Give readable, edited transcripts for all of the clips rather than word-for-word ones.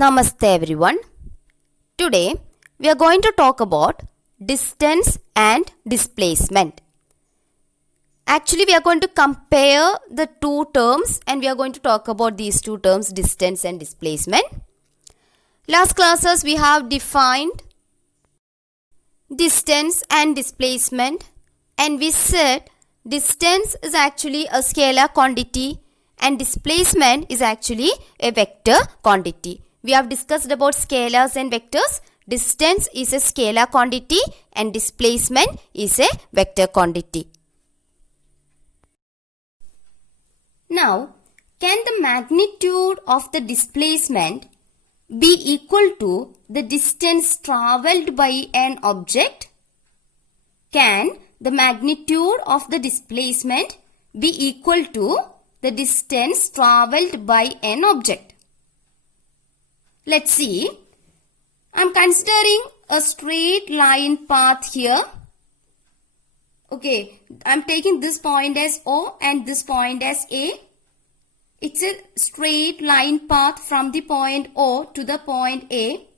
Namaste everyone. Today we are going to talk about distance and displacement. Actually we are going to compare the two terms and we are going to talk about these two terms, distance and displacement. Last classes we have defined distance and displacement and we said distance is actually a scalar quantity and displacement is actually a vector quantity. We have discussed about scalars and vectors. Distance is a scalar quantity and displacement is a vector quantity. Now, can the magnitude of the displacement be equal to the distance travelled by an object? Can the magnitude of the displacement be equal to the distance travelled by an object? Let's see. I'm considering a straight line path here. Okay, I'm taking this point as O and this point as A. It's a straight line path from the point O to the point A.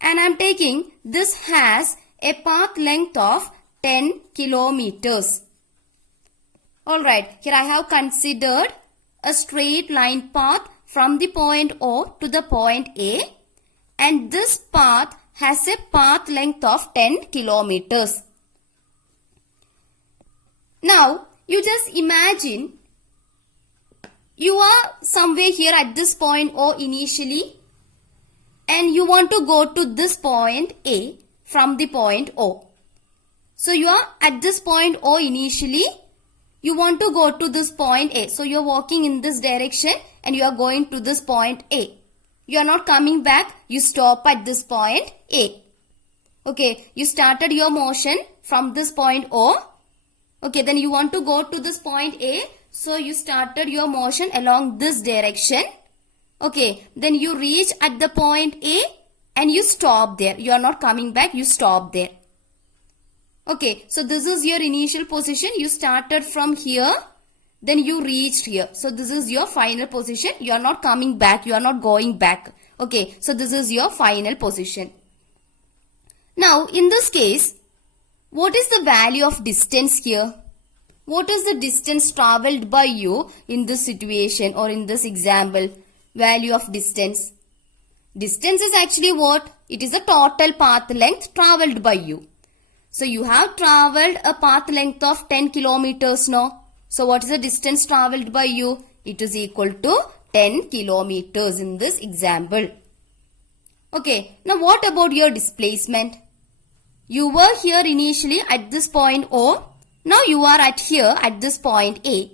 And I'm taking this has a path length of 10 kilometers. Alright, here I have considered a straight line path from the point O to the point A, and this path has a path length of 10 kilometers. Now, you just imagine you are somewhere here at this point O initially and you want to go to this point A from the point O. So, you are at this point O initially. You want to go to this point A. So, you are walking in this direction and you are going to this point A. You are not coming back. You stop at this point A. Okay. You started your motion from this point O. Okay. Then you want to go to this point A. So, you started your motion along this direction. Okay. Then you reach at the point A and you stop there. You are not coming back. You stop there. Okay, so this is your initial position. You started from here, then you reached here. So this is your final position. You are not coming back. You are not going back. Okay, so this is your final position. Now, in this case, what is the value of distance here? What is the distance travelled by you in this situation or in this example? Value of distance. Distance is actually what? It is the total path length travelled by you. So, you have travelled a path length of 10 kilometers now. So, what is the distance travelled by you? It is equal to 10 kilometers in this example. Okay. Now, what about your displacement? You were here initially at this point O. Now, you are at here at this point A.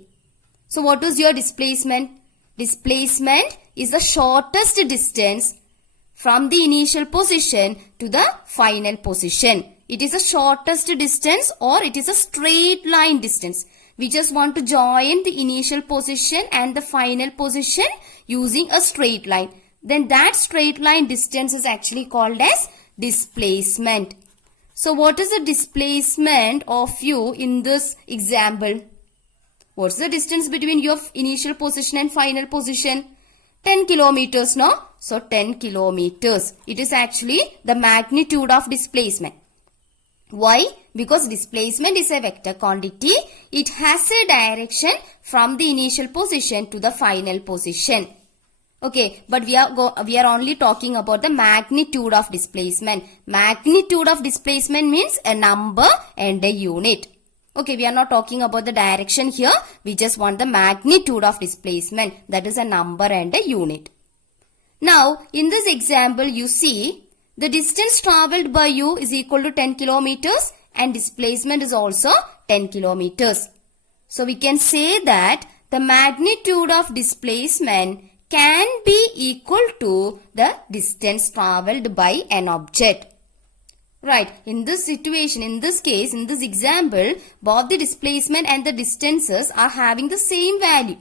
So, what is your displacement? Displacement is the shortest distance from the initial position to the final position. It is the shortest distance or it is a straight line distance. We just want to join the initial position and the final position using a straight line. Then that straight line distance is actually called as displacement. So what is the displacement of you in this example? What's the distance between your initial position and final position? 10 kilometers, no? So 10 kilometers. It is actually the magnitude of displacement. Why? Because displacement is a vector quantity. It has a direction from the initial position to the final position. Okay, but we are only talking about the magnitude of displacement. Magnitude of displacement means a number and a unit. Okay, we are not talking about the direction here. We just want the magnitude of displacement. That is a number and a unit. Now, in this example, you see the distance travelled by you is equal to 10 kilometers and displacement is also 10 kilometers. So, we can say that the magnitude of displacement can be equal to the distance travelled by an object. Right, in this situation, in this case, in this example, both the displacement and the distances are having the same value.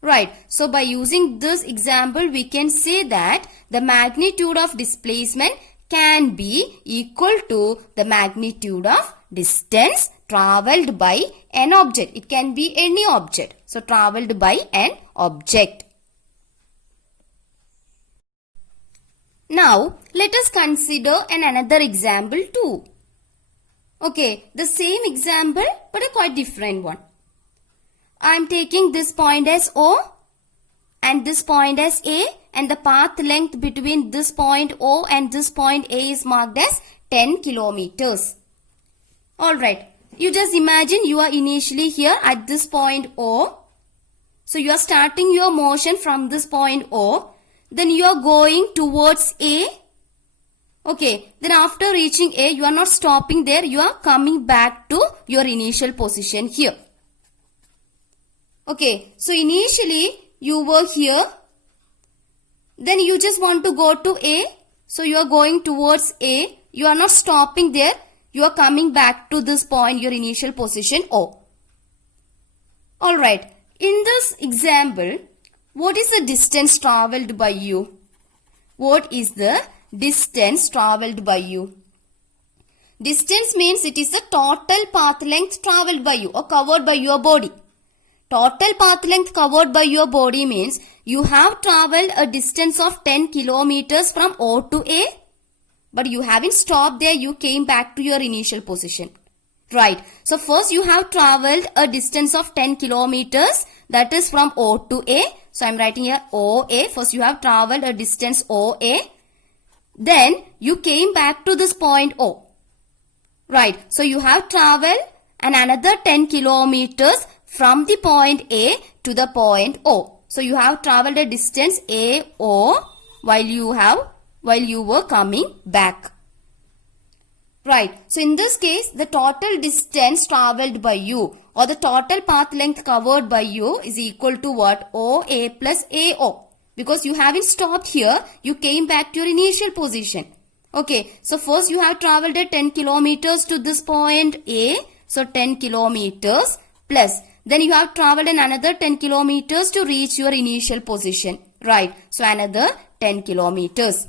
Right, so by using this example, we can say that the magnitude of displacement can be equal to the magnitude of distance travelled by an object. It can be any object. So, travelled by an object. Now, let us consider another example too. Okay, the same example but a quite different one. I am taking this point as O and this point as A, and the path length between this point O and this point A is marked as 10 kilometers. Alright, you just imagine you are initially here at this point O. So you are starting your motion from this point O. Then you are going towards A. Okay, then after reaching A, you are not stopping there. You are coming back to your initial position here. Okay, so initially you were here. Then you just want to go to A. So you are going towards A. You are not stopping there. You are coming back to this point, your initial position O. Alright, in this example, what is the distance traveled by you? What is the distance traveled by you? Distance means it is the total path length traveled by you or covered by your body. Total path length covered by your body means you have traveled a distance of 10 kilometers from O to A. But you haven't stopped there. You came back to your initial position. Right. So first you have traveled a distance of 10 kilometers. That is from O to A. So I am writing here OA. First you have traveled a distance OA. Then you came back to this point O. Right. So you have traveled another 10 kilometers from the point A to the point O. So you have traveled a distance AO while you were coming back. Right. So in this case, the total distance traveled by you or the total path length covered by you is equal to what? OA plus AO. Because you haven't stopped here, you came back to your initial position. Okay. So first you have traveled at 10 kilometers to this point A. So 10 kilometers plus. Then you have traveled another 10 kilometers to reach your initial position. Right. So another 10 kilometers.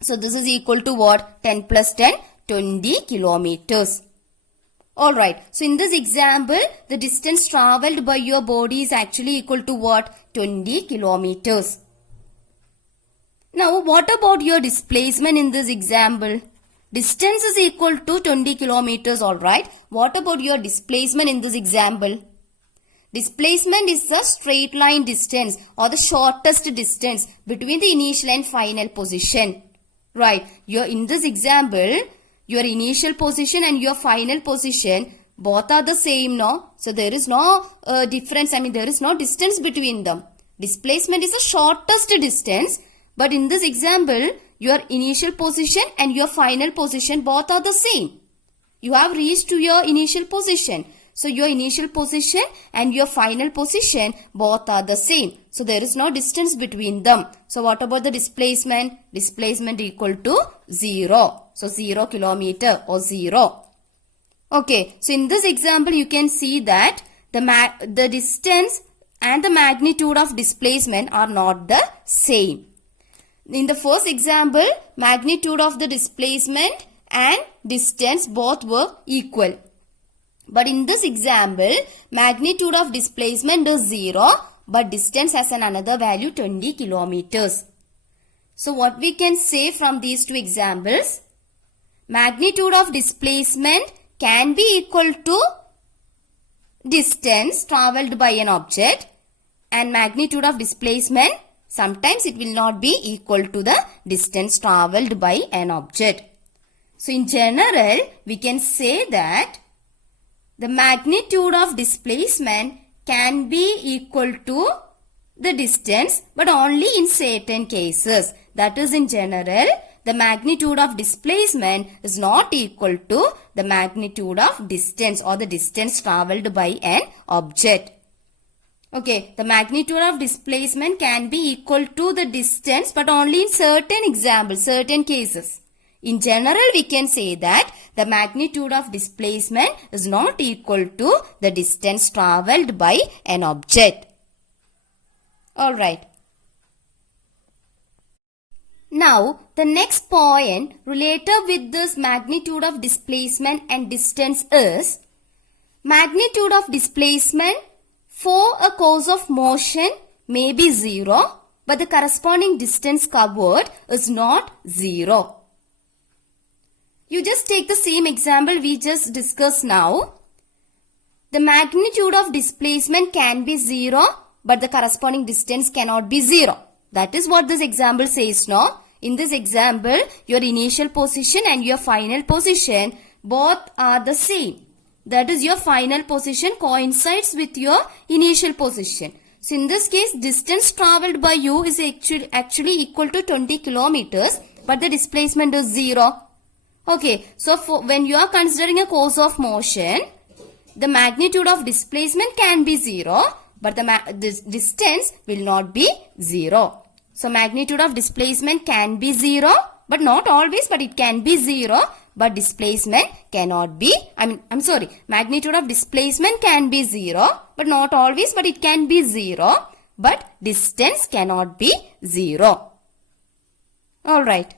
So this is equal to what? 10 plus 10, 20 kilometers. Alright. So in this example, the distance traveled by your body is actually equal to what? 20 kilometers. Now what about your displacement in this example? Distance is equal to 20 kilometers. Alright. What about your displacement in this example? Displacement is the straight line distance or the shortest distance between the initial and final position. Right. In this example, your initial position and your final position both are the same, no? So there is no difference. There is no distance between them. Displacement is the shortest distance. But in this example, your initial position and your final position both are the same. You have reached to your initial position. So your initial position and your final position both are the same. So there is no distance between them. So what about the displacement? Displacement equal to 0. So 0 kilometer or 0. Okay. So in this example you can see that the distance and the magnitude of displacement are not the same. In the first example, magnitude of the displacement and distance both were equal. But in this example, magnitude of displacement is 0, but distance has another value 20 kilometers. So what we can say from these two examples, magnitude of displacement can be equal to distance traveled by an object, and magnitude of displacement, sometimes it will not be equal to the distance traveled by an object. So in general, we can say that the magnitude of displacement can be equal to the distance, but only in certain cases. That is, in general, the magnitude of displacement is not equal to the magnitude of distance or the distance traveled by an object. Okay, the magnitude of displacement can be equal to the distance, but only in certain examples, certain cases. In general, we can say that the magnitude of displacement is not equal to the distance traveled by an object. Alright. Now, the next point related with this magnitude of displacement and distance is magnitude of displacement for a course of motion may be 0, but the corresponding distance covered is not 0. You just take the same example we just discussed now. The magnitude of displacement can be 0, but the corresponding distance cannot be 0. That is what this example says now. In this example, your initial position and your final position both are the same. That is, your final position coincides with your initial position. So in this case, distance traveled by you is actually equal to 20 kilometers, but the displacement is 0. Okay, so when you are considering a course of motion, the magnitude of displacement can be 0, but this distance will not be 0. So magnitude of displacement can be 0, but not always, but it can be 0, but displacement cannot be, magnitude of displacement can be 0, but not always, but it can be 0, but distance cannot be 0. Alright.